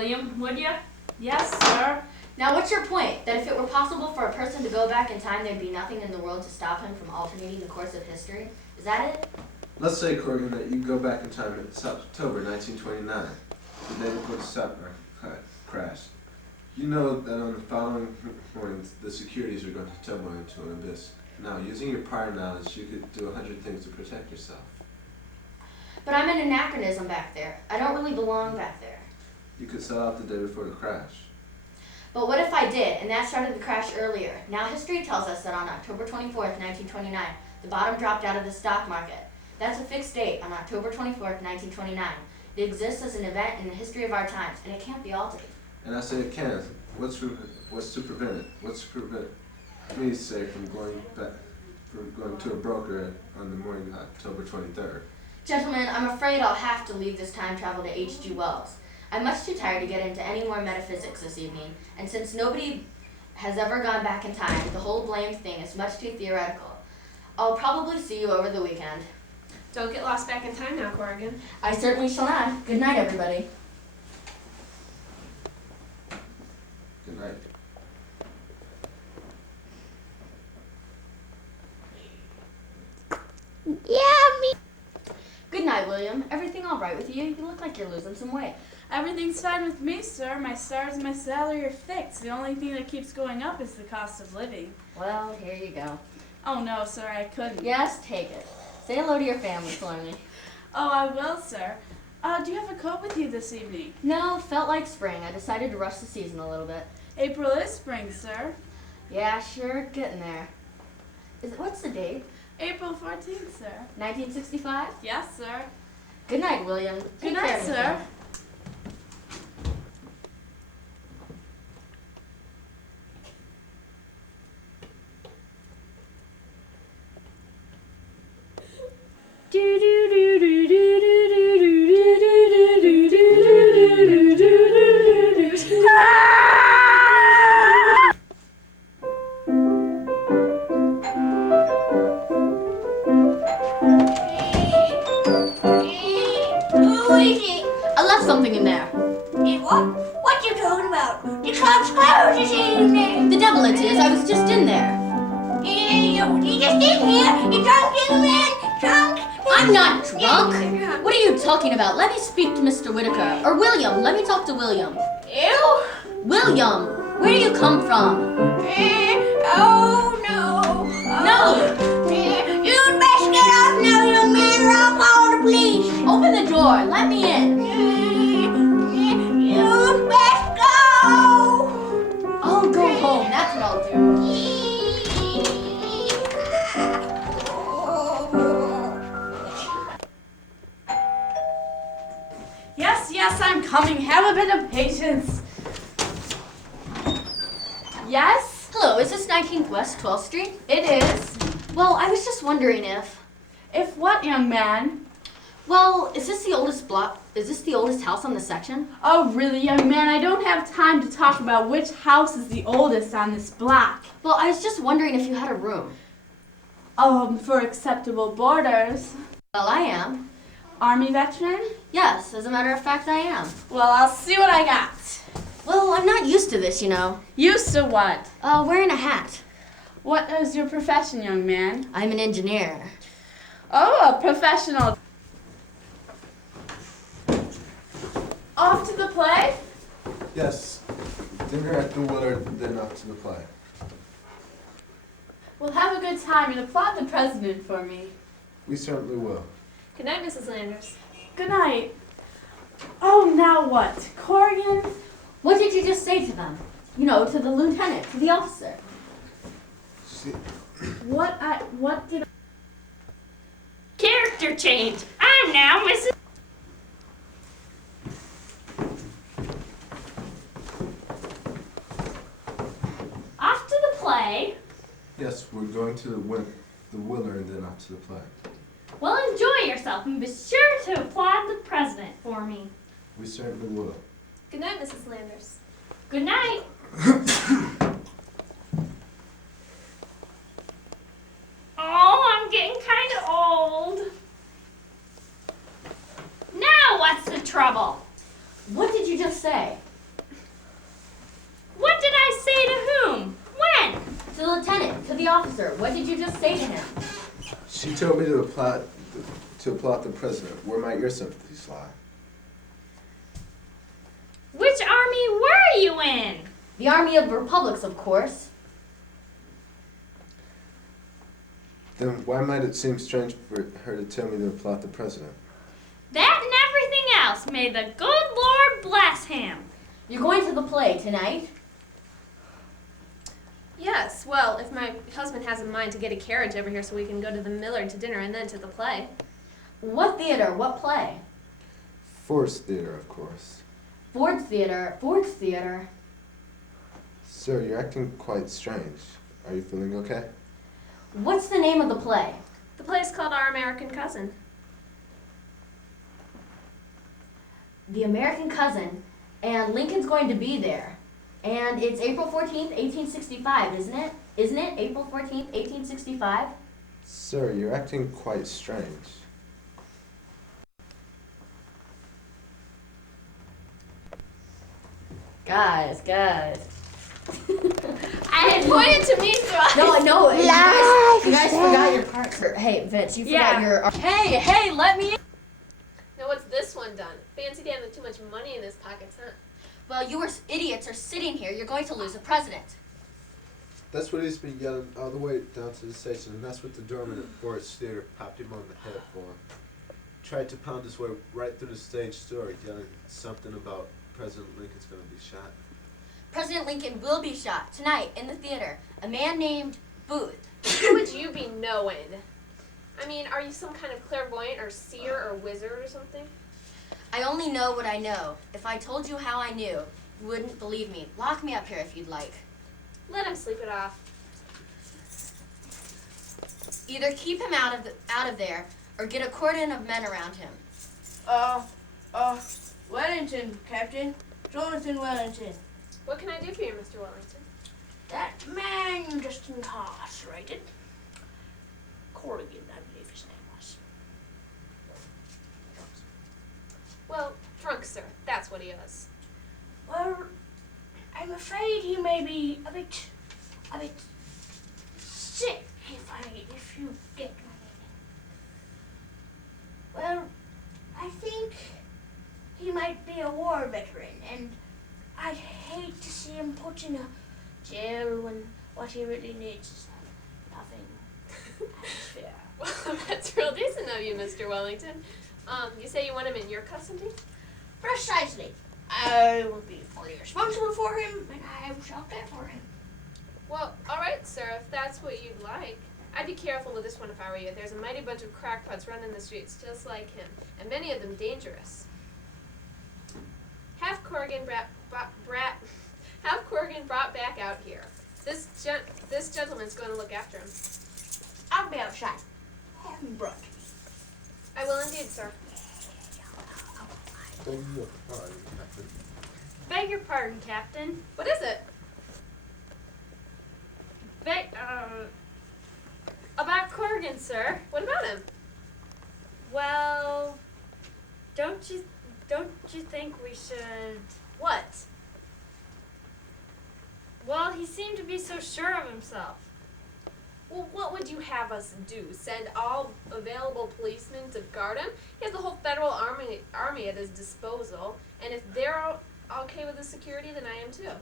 William, would you? Yes, sir. Now, what's your point? That if it were possible for a person to go back in time, there'd be nothing in the world to stop him from alternating the course of history? Is that it? Let's say, Corrigan, that you go back in time. It's October 1929, the day before the stock market crashed. You know that on the following morning, the securities are going to tumble into an abyss. Now, using your prior knowledge, you could do 100 things to protect yourself. But I'm an anachronism back there. I don't really belong back there. You could sell out the day before the crash. But what if I did, and that started the crash earlier? Now history tells us that on October 24th, 1929, the bottom dropped out of the stock market. That's a fixed date on October 24th, 1929. It exists as an event in the history of our times, and it can't be altered. And I say it can. What's to prevent it? What's to prevent me, say, from going to a broker on the morning of October 23rd? Gentlemen, I'm afraid I'll have to leave this time travel to H.G. Wells. I'm much too tired to get into any more metaphysics this evening, and since nobody has ever gone back in time, the whole blamed thing is much too theoretical. I'll probably see you over the weekend. Don't get lost back in time now, Corrigan. I certainly shall not. Good night, everybody. Good night. Yeah, me. Good night, William. Everything all right with you? You look like you're losing some weight. Everything's fine with me, sir. My stars and my salary are fixed. The only thing that keeps going up is the cost of living. Well, here you go. Oh, no, sir, I couldn't. Yes, take it. Say hello to your family for me. Oh, I will, sir. Do you have a coat with you this evening? No, felt like spring. I decided to rush the season a little bit. April is spring, sir. Yeah, sure, getting there. What's the date? April 14th, sir. 1965? Yes, sir. Good night, William. Good Take night, care of sir. yourself. I left something in there. What? What you talking about? The club's closed this evening. The devil it is. I was just in there. You just in here. You drunk, gentlemen? Drunk? I'm not drunk. What are you talking about? Let me speak to Mr. Whitaker. Or William. Let me talk to William. You? William, where do you come from? Oh, no. No! You'd best get off now, young man, or I'll call the police. Open the door. Let me in. You'd best go. I'll go home. That's what I'll do. Yes, I'm coming. Have a bit of patience. Yes? Hello, is this 19th West 12th Street? It is. Well, I was just wondering if... If what, young man? Well, is this the oldest block? Is this the oldest house on the section? Oh, really, young man? I don't have time to talk about which house is the oldest on this block. Well, I was just wondering if you had a room. For acceptable boarders. Well, I am. Army veteran? Yes, as a matter of fact, I am. Well, I'll see what I got. Well, I'm not used to this, you know. Used to what? Wearing a hat. What is your profession, young man? I'm an engineer. Oh, a professional. Off to the play? Yes. Dinner at the Willard, then up to the play. Well, have a good time and applaud the president for me. We certainly will. Good night, Mrs. Landers. Good night. Oh, now what? Corrigan? What did you just say to them? You know, to the lieutenant, to the officer. What did... Character change. I'm now Mrs. Off to the play. Yes, we're going to the Willard and then up to the play. Well, enjoy yourself and be sure to applaud the president for me. We certainly will. Good night, Mrs. Landers. Good night. Oh, I'm getting kind of old. Now what's the trouble? What did you just say? the officer. What did you just say to him? She told me to applaud the president. Where might your sympathies lie? Which army were you in? The Army of Republics, of course. Then why might it seem strange for her to tell me to applaud the president? That and everything else, may the good Lord bless him. You're going to the play tonight? Yes, well, if my husband has in mind to get a carriage over here so we can go to the Millard to dinner and then to the play. What theater? What play? Ford's Theater, of course. Ford's Theater. Ford's Theater. Sir, you're acting quite strange. Are you feeling okay? What's the name of the play? The play is called Our American Cousin. The American Cousin. And Lincoln's going to be there. And it's April 14th, 1865, isn't it? Isn't it April 14th, 1865? Sir, you're acting quite strange. Guys. I pointed to me, so I... No, you guys forgot your part. Hey, Vince, you forgot your... Hey, let me in. Now what's this one done? Fancy to having too much money in his pockets, huh? Well, you idiots are sitting here. You're going to lose a president. That's what he's been yelling all the way down to the station, and that's what the doorman at Ford's Theater popped him on the head for. Tried to pound his way right through the stage door, yelling something about President Lincoln's going to be shot. President Lincoln will be shot tonight in the theater. A man named Booth. Who would you be knowing? I mean, are you some kind of clairvoyant or seer or wizard or something? I only know what I know. If I told you how I knew, you wouldn't believe me. Lock me up here if you'd like. Let him sleep it off. Either keep him out of there, or get a cordon of men around him. Wellington, Captain. Jonathan Wellington. What can I do for you, Mr. Wellington? That man you just incarcerated. Corrigan, I believe his name was. Well, drunk, sir. That's what he is. Well, I'm afraid he may be a bit sick, if you get my meaning. Well, I think he might be a war veteran, and I'd hate to see him put in a jail when what he really needs is nothing. Atmosphere. Well, that's real decent of you, Mr. Wellington. You say you want him in your custody? Precisely. I will be fully responsible for him, and I shall care for him. Well, all right, sir, if that's what you'd like. I'd be careful with this one if I were you. There's a mighty bunch of crackpots running the streets just like him, and many of them dangerous. Have Corrigan brought back out here. This gentleman's going to look after him. I'll be outside. Have him brought to me. I will indeed, sir. Beg your pardon, Captain. What is it? About Corrigan, sir. What about him? Well, don't you think we should? What? Well, he seemed to be so sure of himself. Well, what would you have us do? Send all available policemen to guard him? He has the whole federal army at his disposal, and if they're okay with the security, then I am too.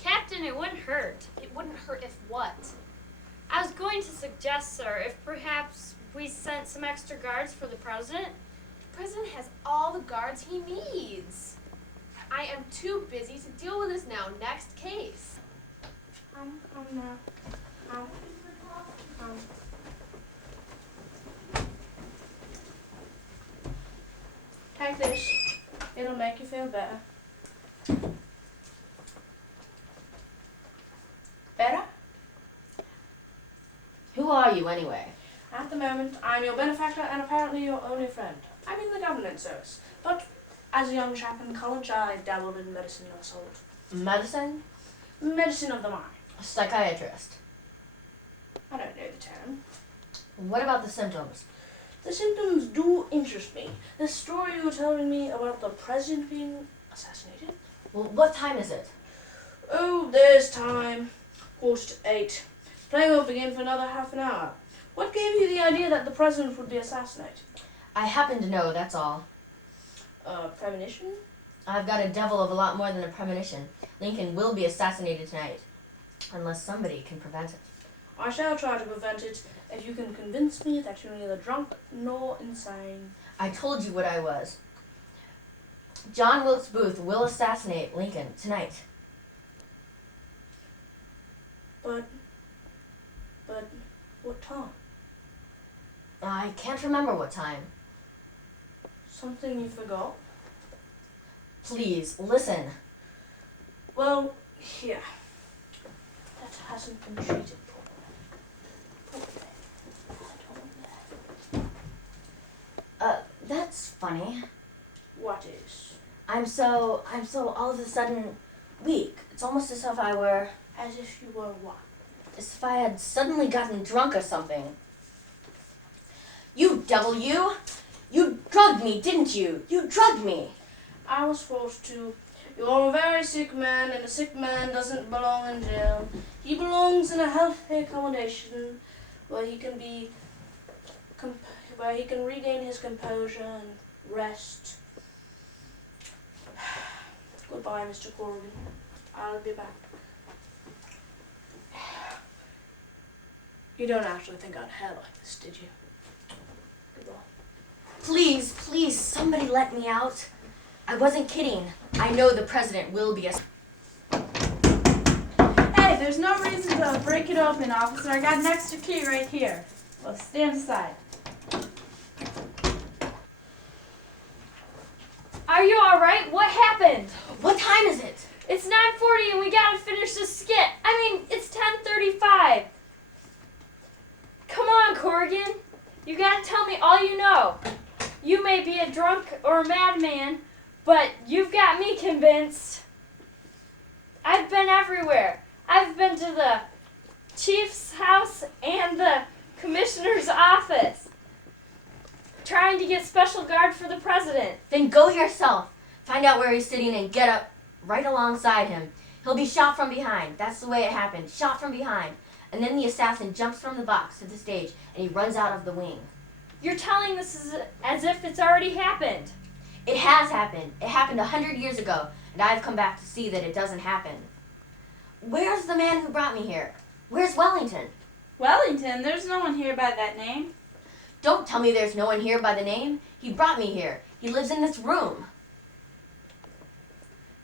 Captain, it wouldn't hurt. It wouldn't hurt if what? I was going to suggest, sir, if perhaps we sent some extra guards for the president. The president has all the guards he needs. I am too busy to deal with this now. Next case. Take this. It'll make you feel better. Better? Who are you, anyway? At the moment, I'm your benefactor and apparently your only friend. I'm in the government service, but as a young chap in college, I dabbled in medicine of a sort. Medicine? Medicine of the mind. A psychiatrist. I don't know the term. What about the symptoms? The symptoms do interest me. The story you were telling me about the president being assassinated? Well, what time is it? Oh, there's time. 7:45. Playing will begin for another half an hour. What gave you the idea that the president would be assassinated? I happen to know, that's all. Premonition? I've got a devil of a lot more than a premonition. Lincoln will be assassinated tonight, unless somebody can prevent it. I shall try to prevent it if you can convince me that you're neither drunk nor insane. I told you what I was. John Wilkes Booth will assassinate Lincoln tonight. But what time? I can't remember what time. Something you forgot? Please, listen. Well, here. That hasn't been treated properly. That's funny. What is? I'm so all of a sudden weak. It's almost as if I were, As if you were what? as if I had suddenly gotten drunk or something. You devil, you! You drugged me, didn't you? You drugged me! I was forced to. You're a very sick man, and a sick man doesn't belong in jail. He belongs in a healthy accommodation where he can be, where he can regain his composure and rest. Goodbye, Mr. Corrigan. I'll be back. You don't actually think I'd hair like this, did you? Goodbye. Please, please, somebody let me out. I wasn't kidding. I know the president will be Hey, there's no reason to break it open, officer. I got an extra key right here. Well, stand aside. Are you alright? What happened? What time is it? It's 9:40 and we gotta finish the skit. I mean, it's 10:35. Come on, Corrigan. You gotta tell me all you know. You may be a drunk or a madman, but you've got me convinced. I've been everywhere. I've been to the chief's house and the commissioner's office, trying to get special guard for the president. Then go yourself. Find out where he's sitting and get up right alongside him. He'll be shot from behind. That's the way it happened. Shot from behind. And then the assassin jumps from the box to the stage and he runs out of the wing. You're telling this as if it's already happened. It has happened. It happened 100 years ago, and I've come back to see that it doesn't happen. Where's the man who brought me here? Where's Wellington? Wellington, there's no one here by that name. Don't tell me there's no one here by the name. He brought me here. He lives in this room.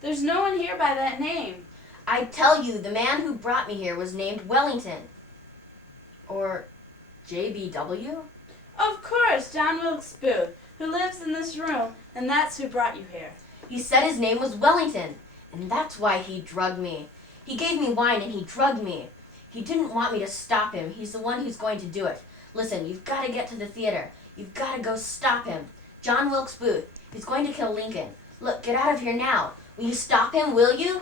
There's no one here by that name. I tell you, the man who brought me here was named Wellington. Or JBW? Of course, John Wilkes Booth, who lives in this room, and that's who brought you here. He said his name was Wellington, and that's why he drugged me. He gave me wine and he drugged me. He didn't want me to stop him. He's the one who's going to do it. Listen, you've got to get to the theater. You've got to go stop him. John Wilkes Booth. He's going to kill Lincoln. Look, get out of here now. Will you stop him, will you?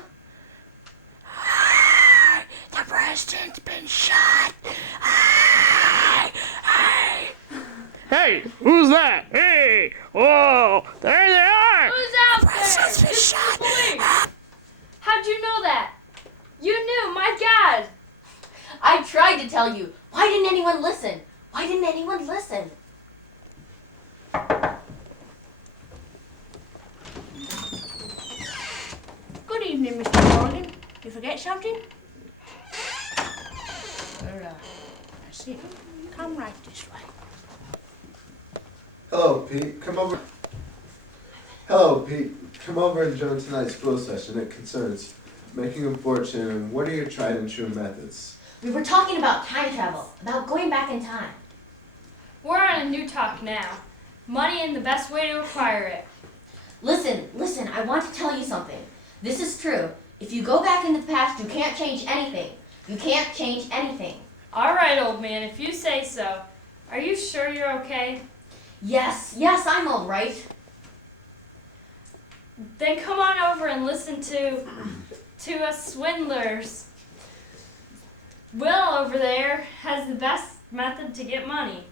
The president's been shot. Hey, who's that? Hey, whoa, there they are! Who's out there? It's the police. How'd you know that? You knew, my God. I tried to tell you. Why didn't anyone listen? Why didn't anyone listen? Good evening, Mr. Corrigan. You forget something? I see. Come right this way. Hello, Pete. Come over. Hello, Pete. Come over and join tonight's school session. It concerns making a fortune and what are your tried and true methods? We were talking about time travel, about going back in time. We're on a new talk now. Money and the best way to acquire it. Listen, I want to tell you something. This is true. If you go back into the past, you can't change anything. You can't change anything. All right, old man, if you say so. Are you sure you're okay? Yes, I'm all right. Then come on over and listen to us swindlers. Will over there has the best method to get money.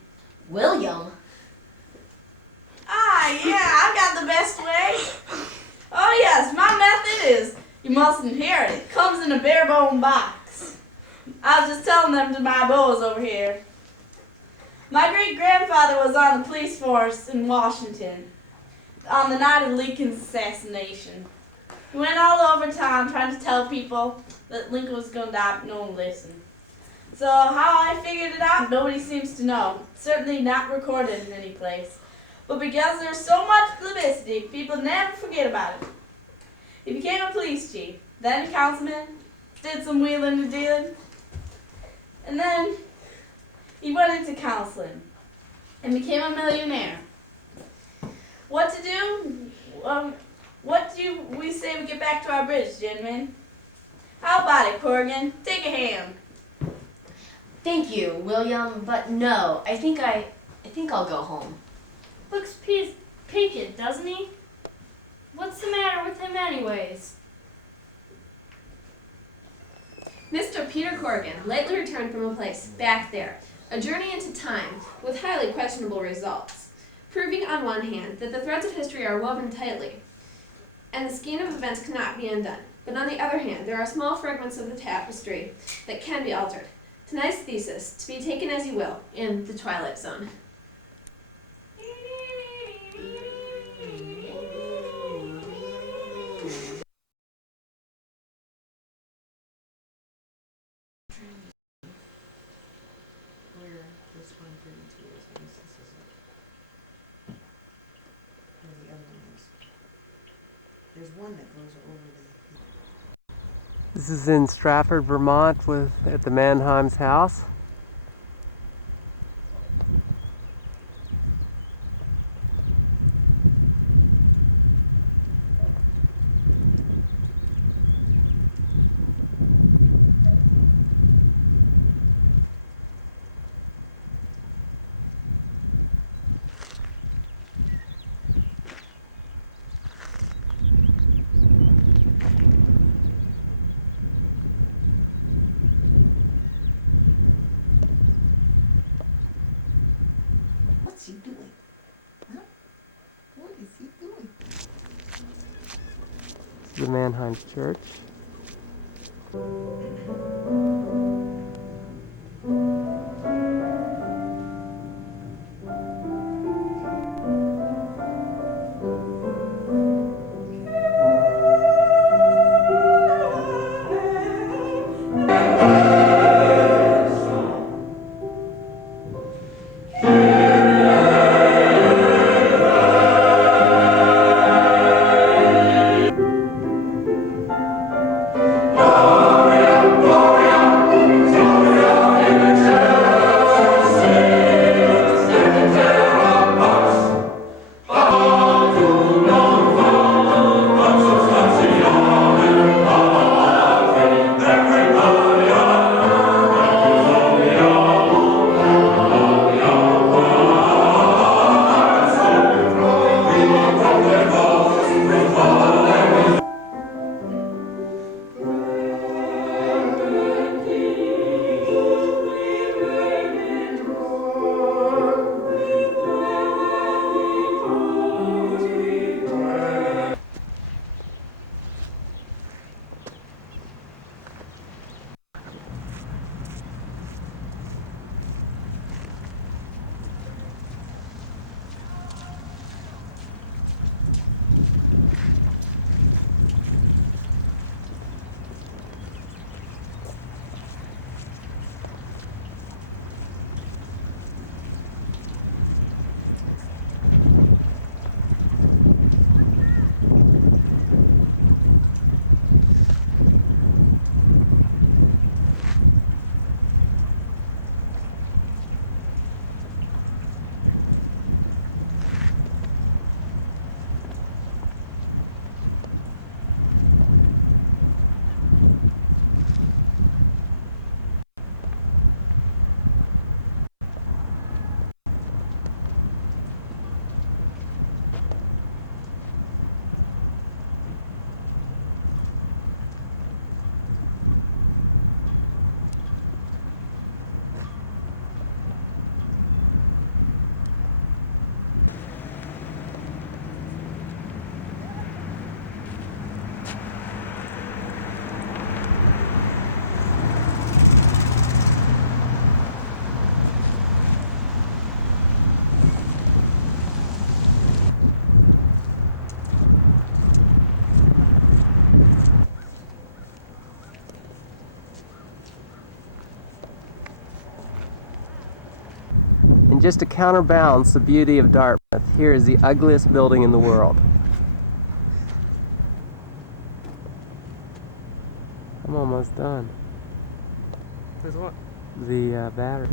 William? Ah, yeah, I've got the best way. Oh, yes, my method is You mustn't hear it. It comes in a bare bone box. I was just telling them to my boys over here. My great-grandfather was on the police force in Washington on the night of Lincoln's assassination. He went all over town trying to tell people that Lincoln was going to die, but no one listened. So how I figured it out, nobody seems to know. Certainly not recorded in any place. But because there's so much publicity, people never forget about it. He became a police chief, then a councilman, did some wheeling and dealing, and then he went into counseling and became a millionaire. What to do? What do we say we get back to our bridge, gentlemen? How about it, Corrigan? Take a hand. Thank you, William, but no, I think I'll go home. Looks peaked, doesn't he? What's the matter with him anyways? Mr. Peter Corrigan lately returned from a place back there, a journey into time with highly questionable results, proving on one hand that the threads of history are woven tightly, and the skein of events cannot be undone, but on the other hand, there are small fragments of the tapestry that can be altered. Tonight's thesis, to be taken as you will, in the Twilight Zone. There's one that goes over the... This is in Strafford, Vermont, at the Manheims house. What's he doing? Huh? What is he doing? The Manheims Church. Gloria, gloria. And just to counterbalance the beauty of Dartmouth, here is the ugliest building in the world. I'm almost done. With what? The battery.